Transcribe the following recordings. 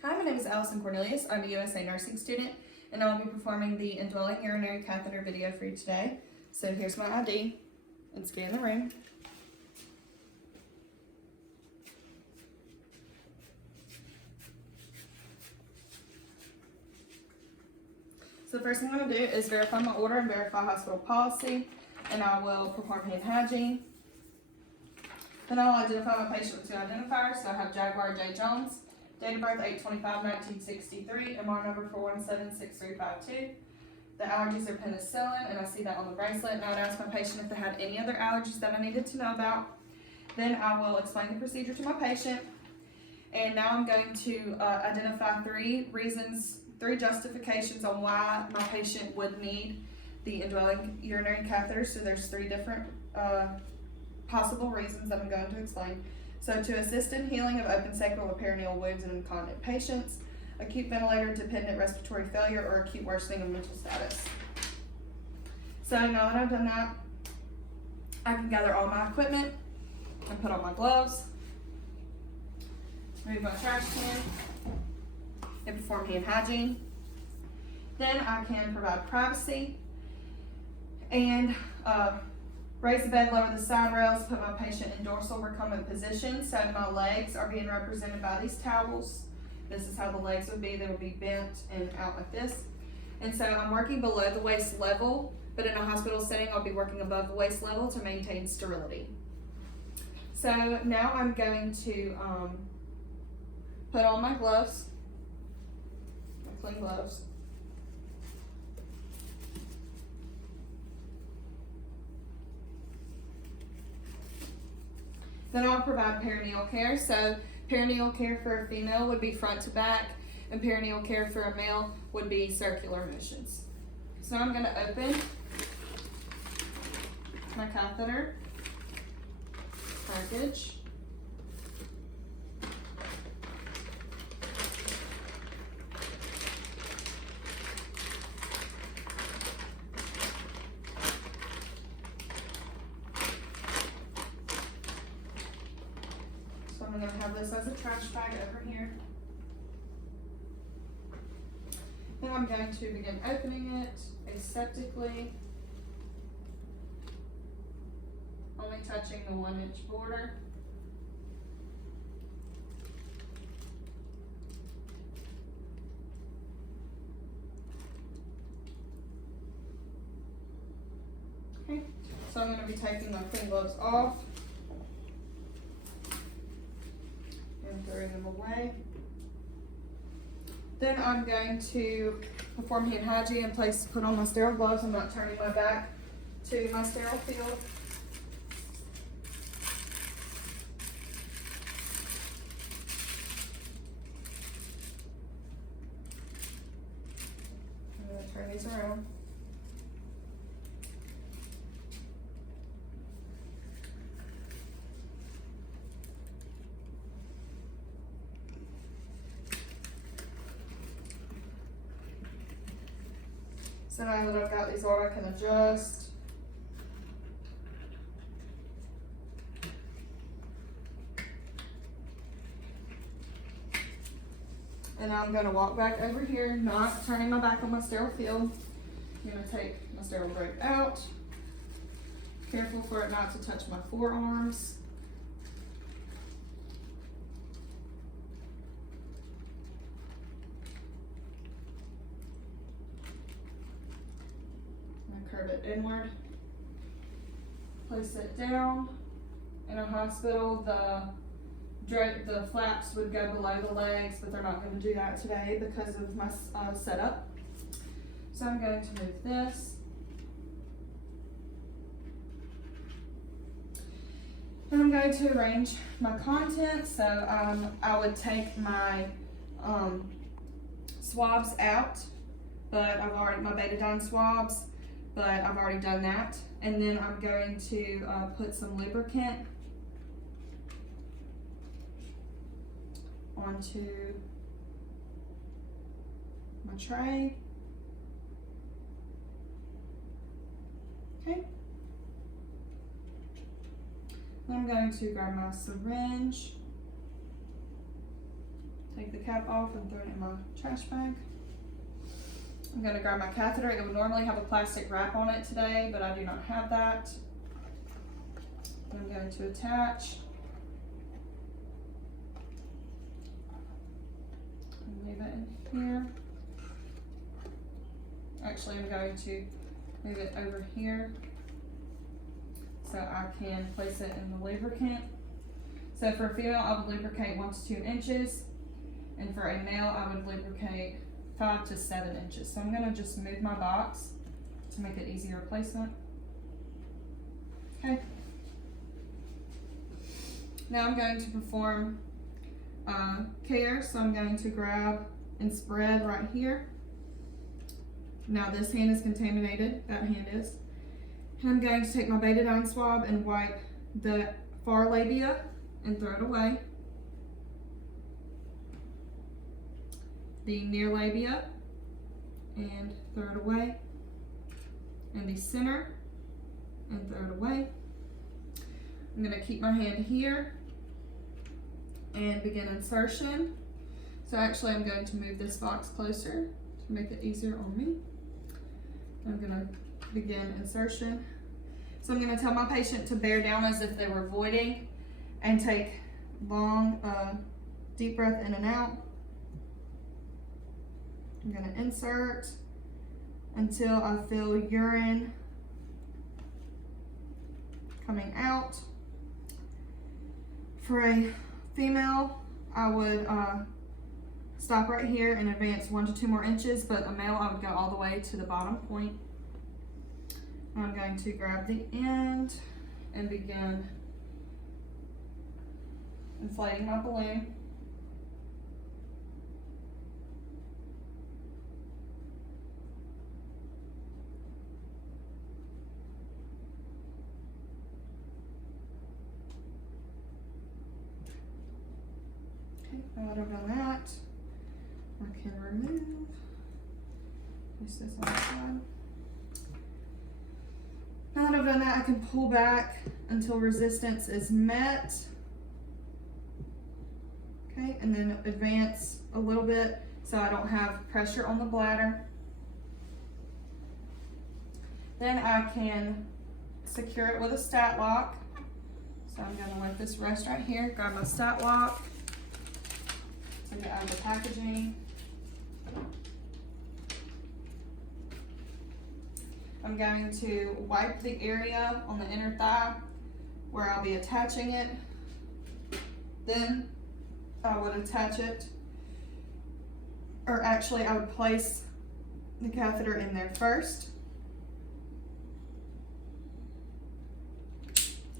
Hi, my name is Allison Cornelius. I'm a USA nursing student, and I'll be performing the Indwelling Urinary Catheter video for you today. So here's my ID, and scan the room. So the first thing I'm going to do is verify my order and verify hospital policy, and I will perform hand hygiene. Then I'll identify my patient with two identifiers. So I have Jaguar J. Jones, date of birth 8/25/1963, MR number 4176352. The allergies are penicillin, and I see that on the bracelet. And I would ask my patient if they had any other allergies that I needed to know about. Then I will explain the procedure to my patient. And now I'm going to identify three justifications on why my patient would need the indwelling urinary catheter. So there's three different possible reasons that I'm going to explain. So to assist in healing of open sacral or perineal wounds in incontinent patients, acute ventilator dependent respiratory failure, or acute worsening of mental status. So now that I've done that, I can gather all my equipment and put on my gloves, remove my trash can, and perform hand hygiene. Then I can provide privacy and raise the bed, lower the side rails, put my patient in dorsal recumbent position. So my legs are being represented by these towels. This is how the legs would be. They would be bent and out like this. And so I'm working below the waist level, but in a hospital setting, I'll be working above the waist level to maintain sterility. So now I'm going to put on my gloves, my clean gloves. Then I'll provide perineal care. So perineal care for a female would be front to back, and perineal care for a male would be circular motions. So I'm going to open my catheter package. So I'm going to have this as a trash bag over here. Then I'm going to begin opening it aseptically, only touching the 1-inch border. Okay, so I'm going to be taking my clean gloves off and throwing them away. Then I'm going to perform hand hygiene and put on my sterile gloves. I'm not turning my back to my sterile field. I'm going to turn these around. So now that I've got these on, I can adjust. And I'm going to walk back over here, not turning my back on my sterile field. I'm going to take my sterile rope out. Careful for it not to touch my forearms. Curve it inward. Place it down. In a hospital, the flaps would go below the legs, but they're not going to do that today because of my setup. So I'm going to move this. And I'm going to arrange my contents. So I would take my swabs out, but my betadine swabs. But I've already done that. And then I'm going to put some lubricant onto my tray. Okay. I'm going to grab my syringe, take the cap off and throw it in my trash bag. I'm gonna grab my catheter. It would normally have a plastic wrap on it today, but I do not have that. I'm going to attach. And leave it in here. Actually, I'm going to move it over here so I can place it in the lubricant. So for a female, I would lubricate 1 to 2 inches, and for a male, I would lubricate 5 to 7 inches. So I'm gonna just move my box to make it easier placement. Okay. Now I'm going to perform care. So I'm going to grab and spread right here. Now this hand is contaminated, that hand is. And I'm going to take my betadine swab and wipe the far labia and throw it away. The near labia and throw it away. And the center and throw it away. I'm going to keep my hand here and begin insertion. So actually I'm going to move this box closer to make it easier on me. I'm going to begin insertion. So I'm going to tell my patient to bear down as if they were voiding and take long, deep breath in and out. I'm going to insert until I feel urine coming out. For a female, I would stop right here and advance 1 to 2 more inches, but a male, I would go all the way to the bottom point. I'm going to grab the end and begin inflating my balloon. Okay, now that I've done that, I can remove, place this on the side. Now that I've done that, I can pull back until resistance is met. Okay, and then advance a little bit so I don't have pressure on the bladder. Then I can secure it with a stat lock. So I'm going to let this rest right here, grab my stat lock, take it out of the packaging. I'm going to wipe the area on the inner thigh where I'll be attaching it. Then I would attach it, or actually I would place the catheter in there first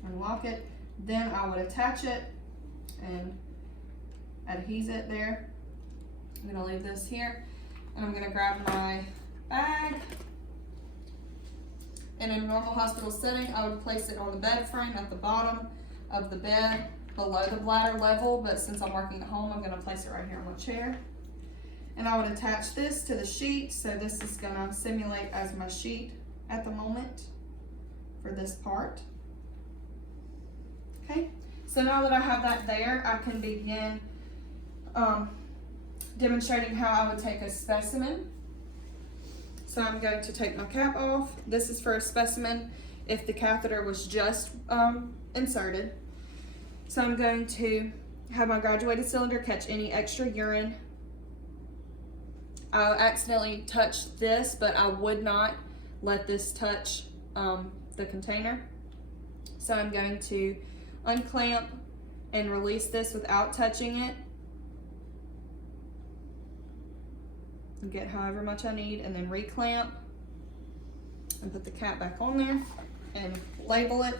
and lock it. Then I would attach it and adhese it there. I'm going to leave this here and I'm going to grab my bag. In a normal hospital setting, I would place it on the bed frame at the bottom of the bed below the bladder level, but since I'm working at home, I'm going to place it right here on my chair. And I would attach this to the sheet, so this is going to simulate as my sheet at the moment for this part. Okay, so now that I have that there, I can begin demonstrating how I would take a specimen. So I'm going to take my cap off. This is for a specimen if the catheter was just inserted. So I'm going to have my graduated cylinder catch any extra urine. I accidentally touched this, but I would not let this touch the container. So I'm going to unclamp and release this without touching it. Get however much I need and then reclamp and put the cap back on there and label it.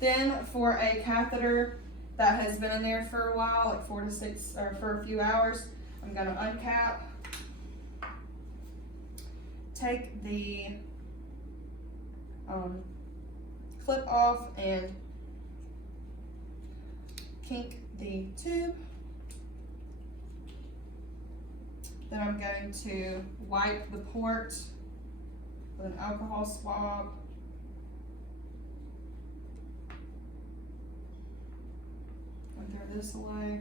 Then for a catheter that has been in there for a while, like 4 to 6 or for a few hours, I'm going to uncap, take the clip off and kink the tube. Then I'm going to wipe the port with an alcohol swab. And throw this away.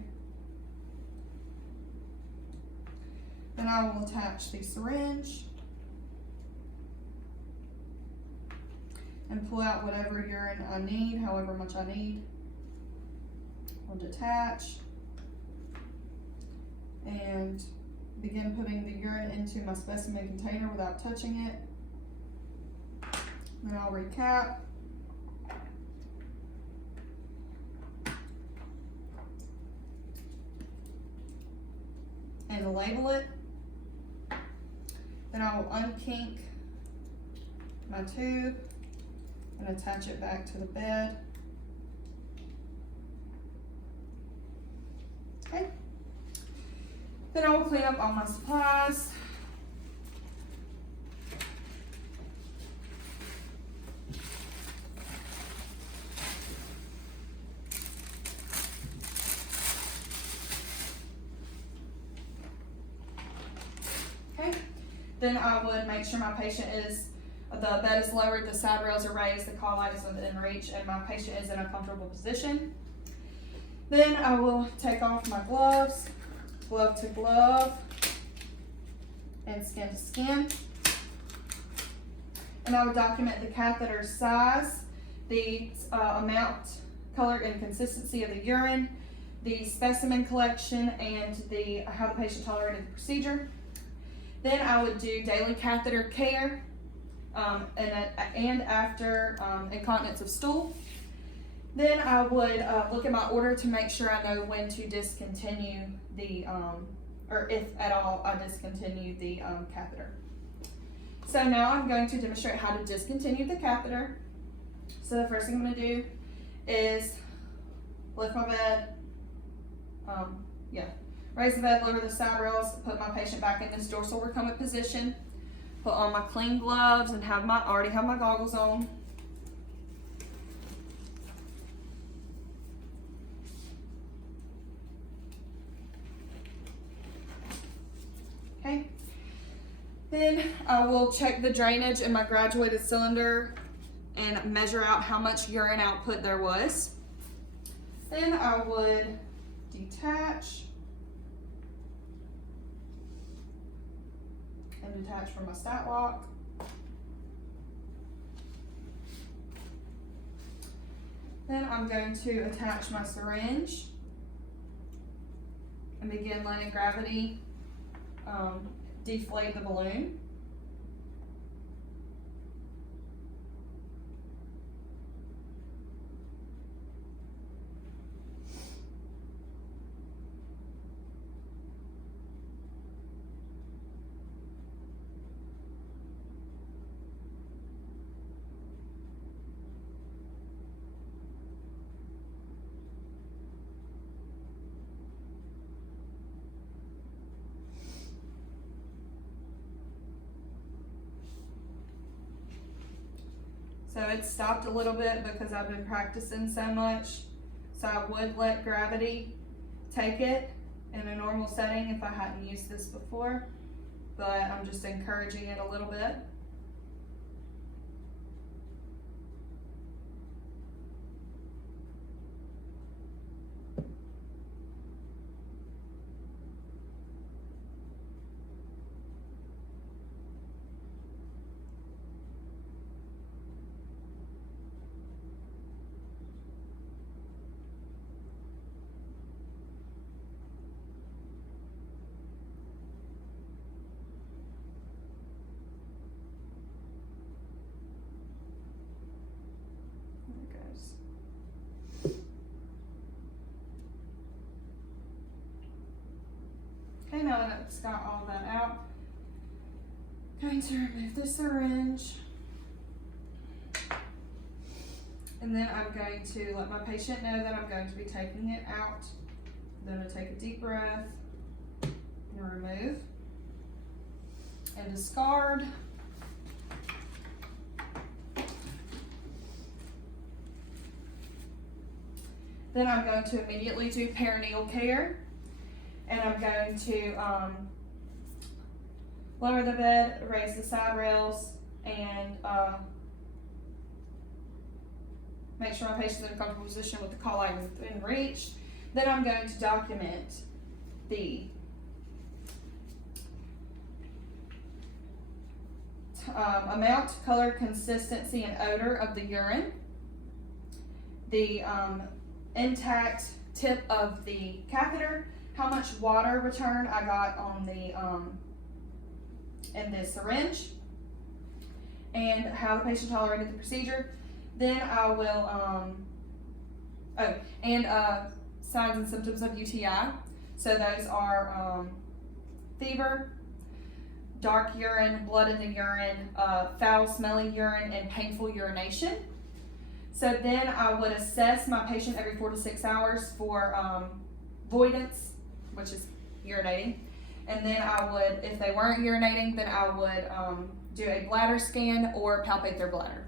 Then I will attach the syringe and pull out whatever urine I need, however much I need. I'll detach and begin putting the urine into my specimen container without touching it. Then I'll recap. And label it. Then I will unkink my tube and attach it back to the bed. Okay. Then I will clean up all my supplies. Okay. Then I would make sure my patient is, the bed is lowered, the side rails are raised, the call light is within reach, and my patient is in a comfortable position. Then I will take off my gloves, glove to glove, and skin to skin. And I would document the catheter size, the amount, color, and consistency of the urine, the specimen collection, and how the patient tolerated the procedure. Then I would do daily catheter care and after incontinence of stool. Then I would look at my order to make sure I know when to discontinue the, or if at all I discontinue the catheter. So now I'm going to demonstrate how to discontinue the catheter. So the first thing I'm going to do is lift my bed, raise the bed, lower the side rails, put my patient back in this dorsal recumbent position, put on my clean gloves and already have my goggles on. Okay. Then I will check the drainage in my graduated cylinder and measure out how much urine output there was. Then I would detach and detach from my stat lock. Then I'm going to attach my syringe and begin letting gravity deflate the balloon. So it stopped a little bit because I've been practicing so much. So I would let gravity take it in a normal setting if I hadn't used this before, but I'm just encouraging it a little bit. Okay, now that it's got all that out, I'm going to remove the syringe. And then I'm going to let my patient know that I'm going to be taking it out. I'm going to take a deep breath and remove and discard. Then I'm going to immediately do perineal care. And I'm going to lower the bed, raise the side rails, and make sure my patient's in a comfortable position with the call light within reach. Then I'm going to document the amount, color, consistency, and odor of the urine, the intact tip of the catheter, how much water return I got on the in the syringe, and how the patient tolerated the procedure. Then I will signs and symptoms of UTI. So those are fever, dark urine, blood in the urine, foul smelling urine, and painful urination. So then I would assess my patient every 4 to 6 hours for voidance, which is urinating. And then I would, if they weren't urinating, then I would do a bladder scan or palpate their bladder.